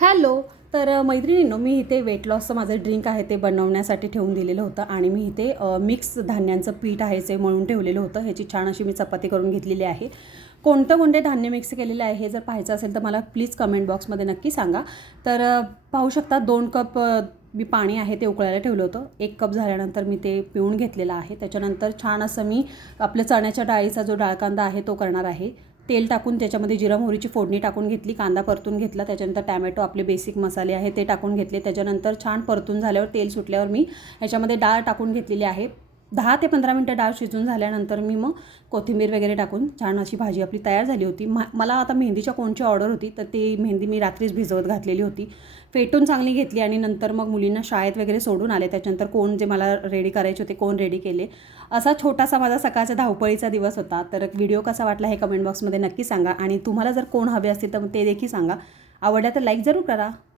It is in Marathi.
हॅलो. तर मैत्रिणींनो, मी इथे वेट लॉसचं माझं ड्रिंक आहे ते बनवण्यासाठी ठेवून दिलेलं होतं आणि मी इथे मिक्स धान्यांचं पीठ आहे ते मळून ठेवलेलं होतं. ह्याची छान अशी मी चपाती करून घेतलेली आहे. कोणतं कोणते धान्य मिक्स केलेले आहे हे जर पाहायचं असेल तर मला प्लीज कमेंट बॉक्समध्ये नक्की सांगा. तर पाहू शकता 2 कप मी पाणी आहे ते उकळायला ठेवलं होतं. 1 कप झाल्यानंतर मी ते पिळून घेतलेलं आहे. त्याच्यानंतर छान असं मी आपल्या चण्याच्या डाळीचा जो डाळकांदा आहे तो करणार आहे. तेल टाकून त्याच्यामध्ये जिरा मोहरीची फोडणी टाकून घेतली, कांदा परतून घेतला, त्याच्यानंतर टॅमॅटो आपले बेसिक मसाले आहे ते टाकून घेतले. त्याच्यानंतर छान परतून झाल्यावर तेल सुटल्यावर मी ह्याच्यामध्ये डाळ टाकून घेतलेली आहे. 10 ते 15 मिनटं डाळ शिजून झाल्यानंतर मी मग कोथिंबीर वगैरे टाकून छान अशी भाजी आपली तयार झाली होती. मला आता मेहंदीच्या कोणची ऑर्डर होती तर ती मेहंदी मी रात्रीच भिजवत घातलेली होती. फेटून चांगली घेतली आणि नंतर मग मुलींना शाळेत वगैरे सोडून आले. त्याच्यानंतर कोण जे मला रेडी करायचे होते कोण रेडी केले. असा छोटासा माझा सकाळचा धावपळीचा दिवस होता. तर व्हिडिओ कसा वाटला हे कमेंट बॉक्समध्ये नक्की सांगा आणि तुम्हाला जर कोण हवे असतील तर ते देखील सांगा. आवडल्या तर लाईक जरूर करा.